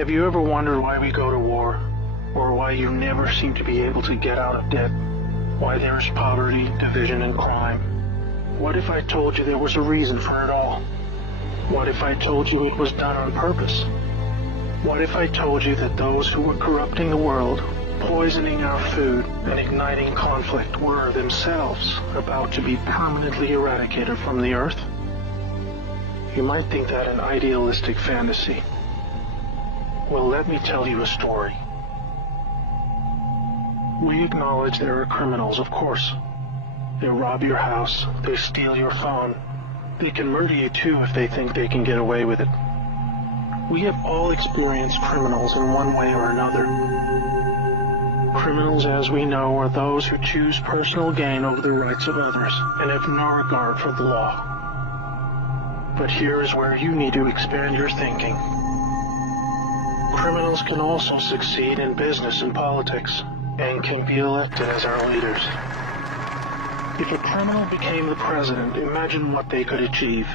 Have you ever wondered why we go to war? Or why you never seem to be able to get out of debt? Why there is poverty, division, and crime? What if I told you there was a reason for it all? What if I told you it was done on purpose? What if I told you that those who were corrupting the world, poisoning our food, and igniting conflict were themselves about to be permanently eradicated from the earth? You might think that an idealistic fantasy. Well, let me tell you a story. We acknowledge there are criminals, of course. They rob your house, they steal your phone. They can murder you too if they think they can get away with it. We have all experienced criminals in one way or another. Criminals, as we know, are those who choose personal gain over the rights of others and have no regard for the law. But here is where you need to expand your thinking. Criminals can also succeed in business and politics, and can be elected as our leaders. If a criminal became the president, imagine what they could achieve.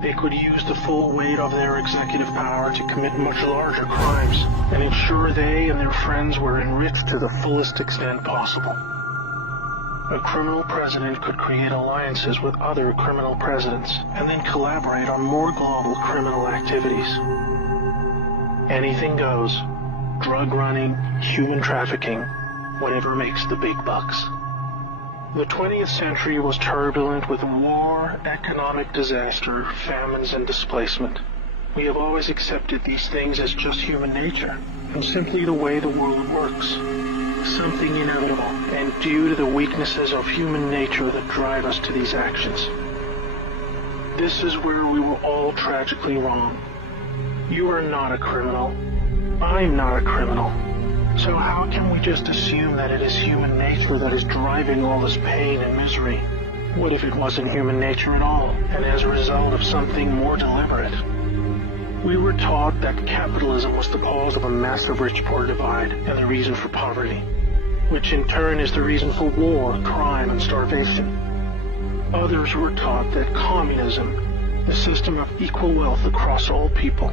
They could use the full weight of their executive power to commit much larger crimes, and ensure they and their friends were enriched to the fullest extent possible. A criminal president could create alliances with other criminal presidents, and then collaborate on more global criminal activities. Anything goes. Drug running, human trafficking, whatever makes the big bucks. The 20th century was turbulent with war, economic disaster, famines, and displacement. We have always accepted these things as just human nature, and simply the way the world works. Something inevitable, and due to the weaknesses of human nature that drive us to these actions. This is where we were all tragically wrong. You are not a criminal. I'm not a criminal. So how can we just assume that it is human nature that is driving all this pain and misery? What if it wasn't human nature at all, and as a result of something more deliberate? We were taught that capitalism was the cause of a massive rich-poor divide and the reason for poverty, which in turn is the reason for war, crime, and starvation. Others were taught that communism, the system of equal wealth across all people,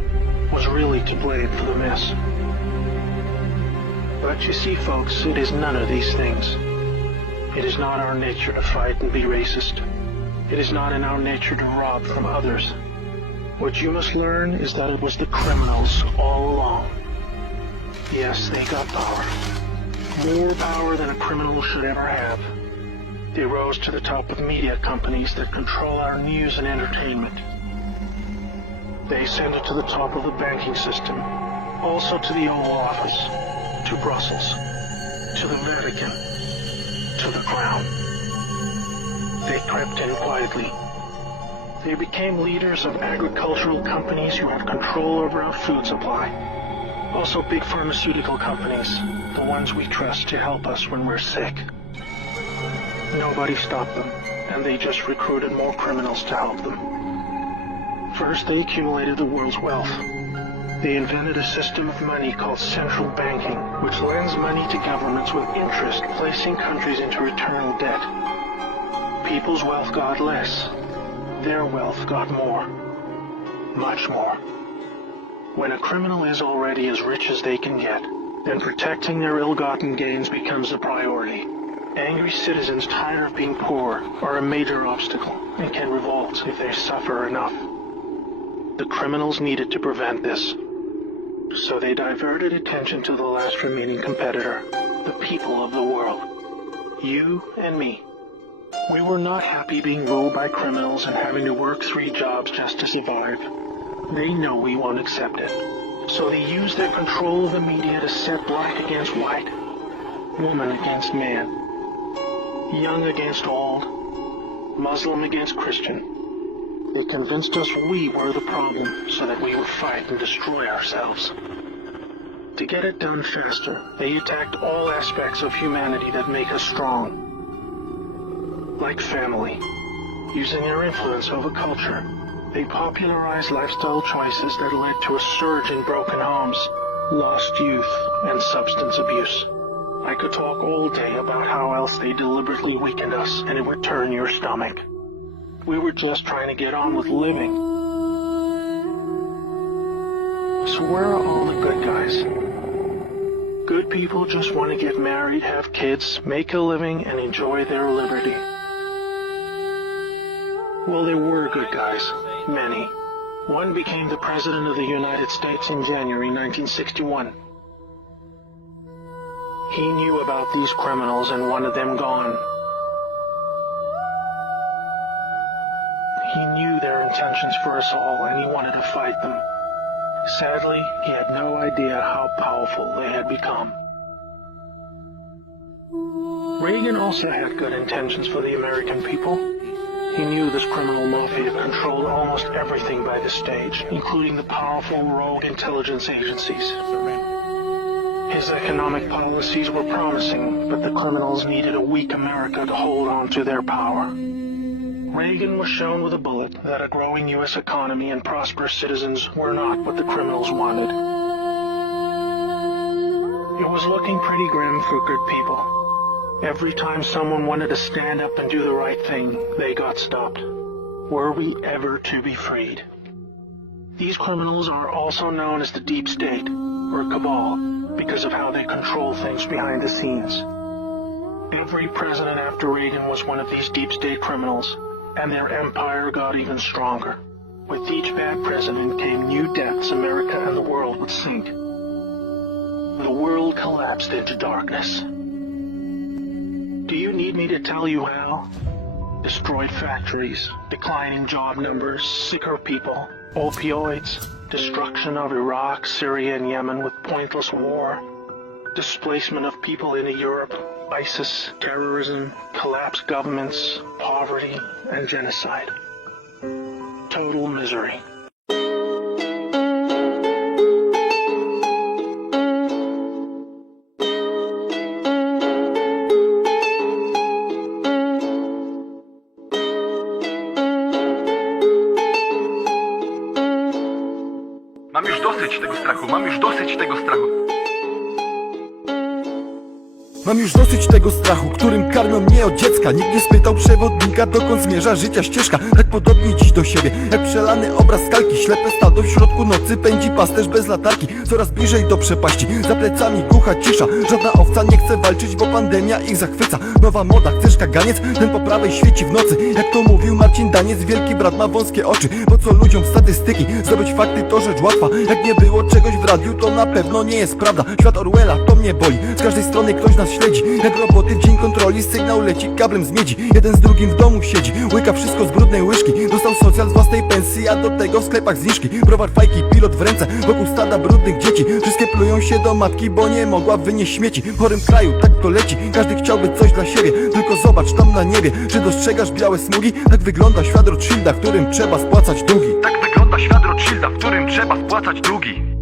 was really to blame for the mess. But you see, folks, it is none of these things. It is not our nature to fight and be racist. It is not in our nature to rob from others. What you must learn is that it was the criminals all along. Yes, they got power. More power than a criminal should ever have. They rose to the top of media companies that control our news and entertainment. They ascended to the top of the banking system, also to the Oval Office, to Brussels, to the Vatican, to the Crown. They crept in quietly. They became leaders of agricultural companies who have control over our food supply. Also big pharmaceutical companies, the ones we trust to help us when we're sick. Nobody stopped them, and they just recruited more criminals to help them. First, they accumulated the world's wealth. They invented a system of money called central banking, which lends money to governments with interest, placing countries into eternal debt. People's wealth got less. Their wealth got more. Much more. When a criminal is already as rich as they can get, then protecting their ill-gotten gains becomes a priority. Angry citizens tired of being poor are a major obstacle and can revolt if they suffer enough. The criminals needed to prevent this. So they diverted attention to the last remaining competitor, the people of the world. You and me. We were not happy being ruled by criminals and having to work 3 jobs just to survive. They know we won't accept it. So they use their control of the media to set black against white, woman against man, young against old, Muslim against Christian. They convinced us we were the problem so that we would fight and destroy ourselves. To get it done faster, they attacked all aspects of humanity that make us strong. Like family. Using their influence over culture, they popularized lifestyle choices that led to a surge in broken homes, lost youth, and substance abuse. I could talk all day about how else they deliberately weakened us, and it would turn your stomach. We were just trying to get on with living. So where are all the good guys? Good people just want to get married, have kids, make a living, and enjoy their liberty. Well, there were good guys. Many. One became the President of the United States in January 1961. He knew about these criminals and wanted them gone. He knew their intentions for us all, and he wanted to fight them. Sadly, he had no idea how powerful they had become. Reagan also had good intentions for the American people. He knew this criminal mafia controlled almost everything by the stage, including the powerful rogue intelligence agencies. His economic policies were promising, but the criminals needed a weak America to hold on to their power. Reagan was shown with a bullet that a growing U.S. economy and prosperous citizens were not what the criminals wanted. It was looking pretty grim for good people. Every time someone wanted to stand up and do the right thing, they got stopped. Were we ever to be freed? These criminals are also known as the deep state, or cabal, because of how they control things behind the scenes. Every president after Reagan was one of these deep state criminals, and their empire got even stronger. With each bad president came new depths America and the world would sink. The world collapsed into darkness. Do you need me to tell you how? Destroyed factories, declining job numbers, sicker people, opioids, destruction of Iraq, Syria, and Yemen with pointless war, displacement of people into Europe, ISIS, terrorism, collapsed governments, poverty, and genocide. Total misery. Mam już dosyć tego strachu, mam już dosyć tego strachu. Mam już dosyć tego strachu, którym karmią mnie od dziecka. Nikt nie spytał przewodnika, dokąd zmierza życia ścieżka. Tak podobnie dziś do siebie, jak przelany obraz kalki. Ślepe stado w środku nocy pędzi pasterz bez latarki. Coraz bliżej do przepaści, za plecami głucha cisza. Żadna owca nie chce walczyć, bo pandemia ich zachwyca. Nowa moda, chcesz kaganiec? Ten po prawej świeci w nocy. Jak to mówił Marcin Daniec, wielki brat ma wąskie oczy. Po co ludziom statystyki? Zdobyć fakty to rzecz łatwa. Jak nie było czegoś w radiu, to na pewno nie jest prawda. Świat Orwella, to mnie boli. Z każdej strony ktoś nas śledzi. Jak roboty w dzień kontroli, sygnał leci kablem z miedzi. Jeden z drugim w domu siedzi, łyka wszystko z brudnej łyżki. Dostał socjal z własnej pensji, a do tego w sklepach zniżki. Browar, fajki, pilot w ręce, wokół stada brudnych dzieci. Wszystkie plują się do matki, bo nie mogła wynieść śmieci. W chorym kraju tak to leci, każdy chciałby coś dla siebie. Tylko zobacz tam na niebie, czy dostrzegasz białe smugi? Tak wygląda świat Rothschilda, w którym trzeba spłacać długi. Tak wygląda świat Rothschilda, w którym trzeba spłacać długi.